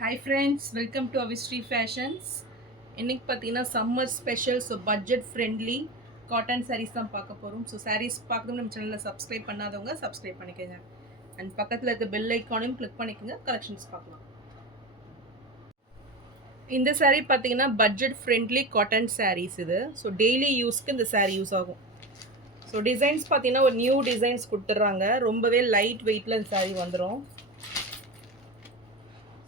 Hi friends, welcome to Avistry Fashions. இன்னைக்கு பார்த்தீங்கன்னா summer special so budget friendly cotton sarees தான் பார்க்க போகிறோம். ஸோ சாரீஸ் பார்க்கணும் நம்ம சேனலில் சப்ஸ்கிரைப் பண்ணாதவங்க சப்ஸ்கிரைப் பண்ணிக்கோங்க. அண்ட் பக்கத்தில் இருக்க பெல் ஐக்கானையும் கிளிக் பண்ணிக்கோங்க, கலெக்ஷன்ஸ் பார்க்கலாம். இந்த சாரீ பார்த்தீங்கன்னா பட்ஜெட் ஃப்ரெண்ட்லி காட்டன் சாரீஸ் இது. ஸோ டெய்லி யூஸ்க்கு இந்த சாரீ யூஸ் ஆகும். ஸோ டிசைன்ஸ் பார்த்தீங்கன்னா ஒரு நியூ டிசைன்ஸ் கொடுத்துட்றாங்க. ரொம்பவே லைட் வெயிட்டில் இந்த சாரீ வந்துடும்.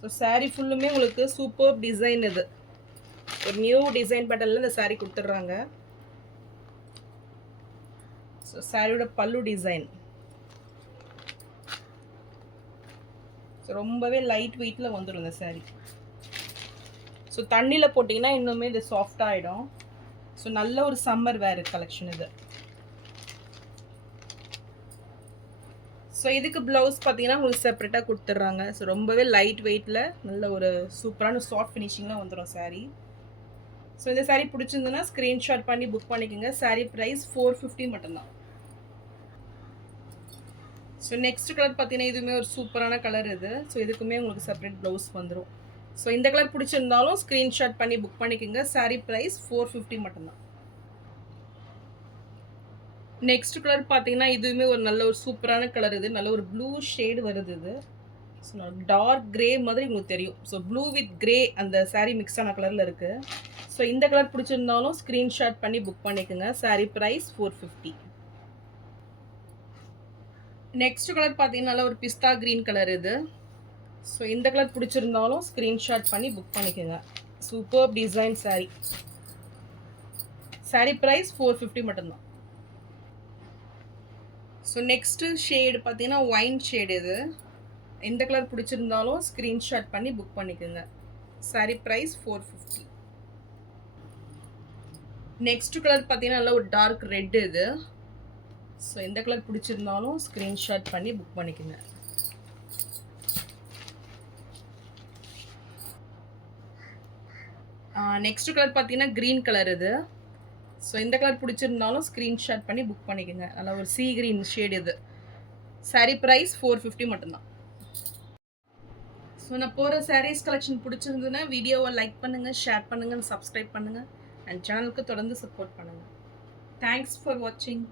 ஸோ சாரீ ஃபுல்லுமே உங்களுக்கு சூப்பர் டிசைன் இது. ஒரு நியூ டிசைன் பேட்டர்னில் இந்த சாரீ கொடுத்துட்றாங்க. ஸோ சாரியோட பல்லு டிசைன் ஸோ ரொம்பவே லைட் வெயிட்டில் வந்துடும் இந்த சாரீ. ஸோ தண்ணியில் போட்டிங்கன்னா இன்னுமே இது சாஃப்டாக ஆகிடும். ஸோ நல்ல ஒரு சம்மர் வேர் கலெக்ஷன் இது. ஸோ இதுக்கு ப்ளவுஸ் பார்த்தீங்கன்னா உங்களுக்கு செப்பரேட்டாக கொடுத்துட்றாங்க. ஸோ ரொம்பவே லைட் வெயிட்டில் நல்ல ஒரு சூப்பரான சாஃப்ட் ஃபினிஷிங்லாம் வந்துடும் சாரீ. ஸோ இந்த சாரீ பிடிச்சிருந்துன்னா ஸ்க்ரீன்ஷாட் பண்ணி புக் பண்ணிக்கோங்க. சாரீ ப்ரைஸ் 450 மட்டும்தான். ஸோ நெக்ஸ்ட் கலர் பார்த்தீங்கன்னா இதுவுமே ஒரு சூப்பரான கலர் இது. ஸோ இதுக்குமே உங்களுக்கு செப்பரேட் ப்ளவுஸ் வந்துடும். ஸோ இந்த கலர் பிடிச்சிருந்தாலும் ஸ்க்ரீன்ஷாட் பண்ணி புக் பண்ணிக்கோங்க. சாரீ ப்ரைஸ் 450 மட்டும்தான். நெக்ஸ்ட் கலர் பார்த்தீங்கன்னா இதுவுமே ஒரு நல்ல ஒரு சூப்பரான கலர் இது. நல்ல ஒரு ப்ளூ ஷேடு வருது இது. ஸோ டார்க் கிரே மாதிரி உங்களுக்கு தெரியும். ஸோ ப்ளூ வித் கிரே அந்த சாரீ மிக்ஸ் ஆன கலரில் இருக்குது. ஸோ இந்த கலர் பிடிச்சிருந்தாலும் ஸ்க்ரீன்ஷாட் பண்ணி புக் பண்ணிக்கோங்க. சாரீ ப்ரைஸ் 450. நெக்ஸ்ட் கலர் பார்த்தீங்கன்னா நல்ல ஒரு பிஸ்தா க்ரீன் கலர் இது. ஸோ இந்த கலர் பிடிச்சிருந்தாலும் ஸ்க்ரீன்ஷாட் பண்ணி புக் பண்ணிக்கோங்க. Super design saree. Saree price 450 மட்டும்தான். ஸோ நெக்ஸ்ட்டு ஷேடு பார்த்தீங்கன்னா ஒயின் ஷேடு இது. எந்த கலர் பிடிச்சிருந்தாலும் ஸ்க்ரீன்ஷாட் பண்ணி புக் பண்ணிக்கோங்க. சாரீ ப்ரைஸ் 450. நெக்ஸ்ட் கலர் பார்த்தீங்கன்னா நல்ல ஒரு டார்க் ரெட் இது. ஸோ எந்த கலர் பிடிச்சிருந்தாலும் ஸ்க்ரீன்ஷாட் பண்ணி புக் பண்ணிக்கோங்க. நெக்ஸ்ட் கலர் பார்த்தீங்கன்னா க்ரீன் கலர் இது. ஸோ இந்த கலர் பிடிச்சிருந்தாலும் ஸ்க்ரீன்ஷாட் பண்ணி புக் பண்ணிக்கோங்க. நல்லா ஒரு சீ க்ரீன் ஷேட் இது. சாரீ ப்ரைஸ் 450 மட்டும்தான். ஸோ நான் போகிற சாரீஸ் கலெக்ஷன் பிடிச்சிருந்ததுன்னா வீடியோவை லைக் பண்ணுங்கள், ஷேர் பண்ணுங்கள், சப்ஸ்கிரைப் பண்ணுங்கள் அண்ட் சேனலுக்கு தொடர்ந்து சப்போர்ட் பண்ணுங்கள். தேங்க்ஸ் ஃபார் வாட்சிங்.